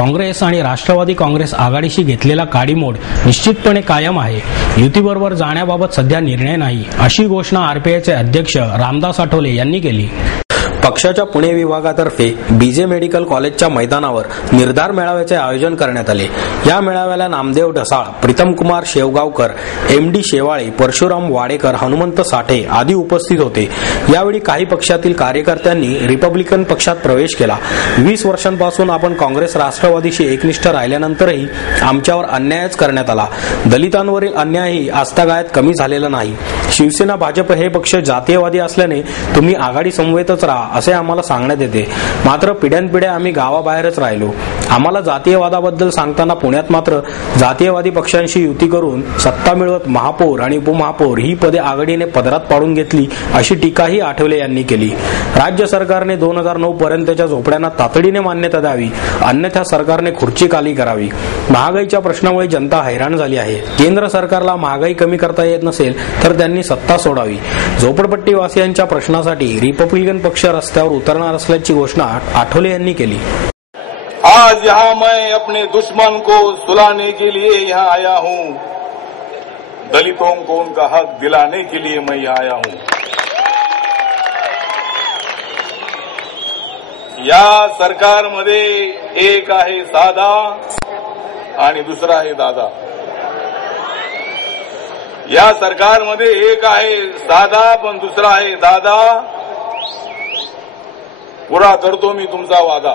काँग्रेस आणि राष्ट्रवादी काँग्रेस आघाडीशी घेतलेला काडीमोड निश्चितपणे कायम आहे. युतीबरोबर जाण्याबाबत सध्या निर्णय नाही, अशी घोषणा आरपीआयचे अध्यक्ष रामदास आठवले यांनी केली. पक्षाच्या पुणे विभागातर्फे बीजे मेडिकल कॉलेजच्या मैदानावर निर्धार मेळाव्याचे आयोजन करण्यात आले. या मेळाव्याला नामदेव ढसाळ, प्रीतमकुमार शेवगावकर, एमडी शेवाळे, परशुराम वाडेकर, हनुमंत साठे आदी उपस्थित होते. यावेळी काही पक्षातील कार्यकर्त्यांनी रिपब्लिकन पक्षात प्रवेश केला. 20 वर्षांपासून आपण काँग्रेस राष्ट्रवादीशी एकनिष्ठ राहिल्यानंतरही आमच्यावर अन्यायच करण्यात आला. दलितांवरील अन्यायही आजतागायत कमी झालेला नाही. शिवसेना भाजप हे पक्ष जातीयवादी असल्याने तुम्ही आघाडी समवेतच राहा असे आम्हाला सांगण्यात येते. मात्र पिढ्यानपिढ्या आम्ही गावाबाहेरच राहिलो. आम्हाला जातीयवादाबद्दल सांगताना पुण्यात मात्र जातीयवादी पक्षांशी युती करून सत्ता मिळवत महापौर आणि उपमहापौर ही पदे आघाडीने पदरात पाडून घेतली, अशी टीकाही आठवले यांनी केली. राज्य सरकारने 2009 पर्यंतच्या झोपड्यांना तातडीने मान्यता द्यावी, अन्यथा सरकारने खुर्ची खाली करावी. महागाईच्या प्रश्नामुळे जनता हैराण झाली आहे. केंद्र सरकारला महागाई कमी करता येत नसेल तर त्यांनी सत्ता सोडावी. झोपडपट्टीवासियांच्या प्रश्नासाठी रिपब्लिकन पक्ष रस्त्यावर उतरणार असल्याची घोषणा आठवले यांनी केली. आज यहाँ मैं अपने दुश्मन को सुलाने के लिए यहाँ आया हूँ. दलितों को उनका हक दिलाने के लिए मैं यहाँ आया हूँ. या सरकारमध्ये एक आहे साधा आणि दुसरा आहे दादा. या सरकारमध्ये एक आहे साधा पण दुसरा आहे दादा. पुरा करतो मी तुमचा वादा,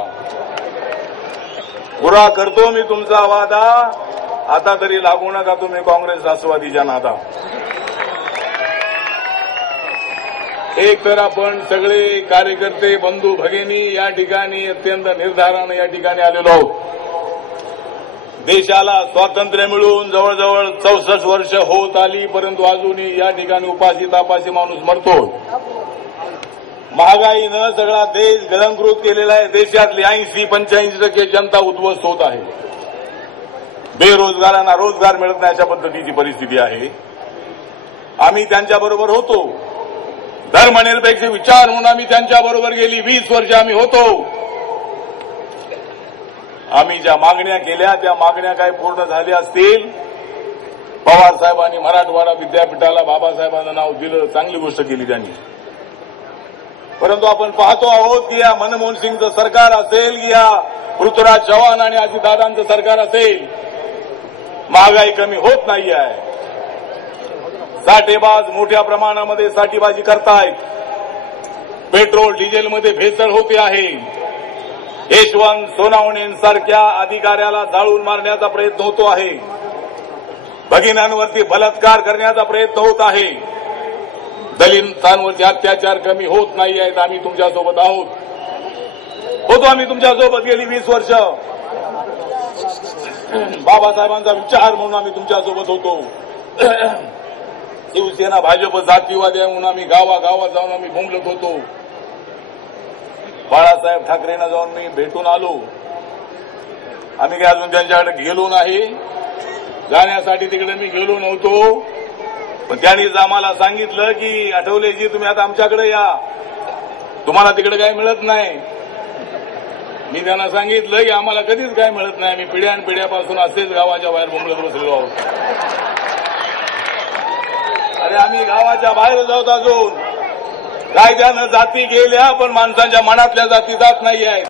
पुरा करतो मी तुमचा वादा. आता तरी लागू नका तुम्ही काँग्रेस राष्ट्रवादीच्या नादा. एक तर आपण सगळे कार्यकर्ते बंधू भगिनी या ठिकाणी अत्यंत निर्धाराने या ठिकाणी आलेलो आहोत. देशाला स्वातंत्र्य मिळून जवळजवळ 64 वर्ष होत आली, परंतु अजूनही या ठिकाणी उपाशी तापाशी माणूस मरतो. महागाईनं सगळा देश गळंकृत केलेला आहे. देशातली 80-85% जनता उद्ध्वस्त होत आहे. बेरोजगारांना रोजगार मिळत नाही अशा पद्धतीची परिस्थिती आहे. आम्ही त्यांच्याबरोबर होतो. धर्मनिरपेक्ष विचार म्हणून आम्ही त्यांच्याबरोबर गेली 20 वर्ष आम्ही होतो. आम्ही ज्या मागण्या केल्या त्या मागण्या काय पूर्ण झाल्या असतील. पवार साहेबांनी मराठवाडा विद्यापीठाला बाबासाहेबांचं नाव दिलं, चांगली गोष्ट केली त्यांनी. परंतु आपण पाहतो आहोत की या मनमोहन सिंगचं सरकार असेल की या पृथ्वीराज चव्हाण आणि अजितदादांचं सरकार असेल, महागाई कमी होत नाही आहे. साठेबाज मोठ्या प्रमाणामध्ये साठेबाजी करतायत. पेट्रोल डिझेलमध्ये भेसळ होते आहे. यशवंत सोनावणेंसारख्या अधिकाऱ्याला जाळून मारण्याचा प्रयत्न होतो आहे. भगिन्यांवरती बलात्कार करण्याचा प्रयत्न होत आहे. दलितांवरचे अत्याचार कमी होत नाही आहेत. आम्ही तुमच्यासोबत आहोत. होतो आम्ही तुमच्यासोबत गेली 20 वर्ष. बाबासाहेबांचा विचार म्हणून आम्ही तुमच्यासोबत होतो. शिवसेना भाजप जातीवादी म्हणून आम्ही गावागावात जाऊन आम्ही भुंगलत होतो. बाळासाहेब ठाकरेंना जाऊन मी भेटून आलो. आम्ही काय अजून त्यांच्याकडे गेलो नाही. जाण्यासाठी तिकडे मी गेलो नव्हतो. पण त्यांनीच आम्हाला सांगितलं की आठवलेजी तुम्ही आता आमच्याकडे या, तुम्हाला तिकडे काही मिळत नाही. मी त्यांना सांगितलं की आम्हाला कधीच काय मिळत नाही. आम्ही पिढ्यानपिढ्यापासून असेच गावाच्या बाहेर बोंबलत बसलेलो आहोत. अरे आम्ही गावाच्या बाहेर जाऊत अजून. कायद्यानं जाती गेल्या पण माणसांच्या मनातल्या जाती जात नाही आहेत.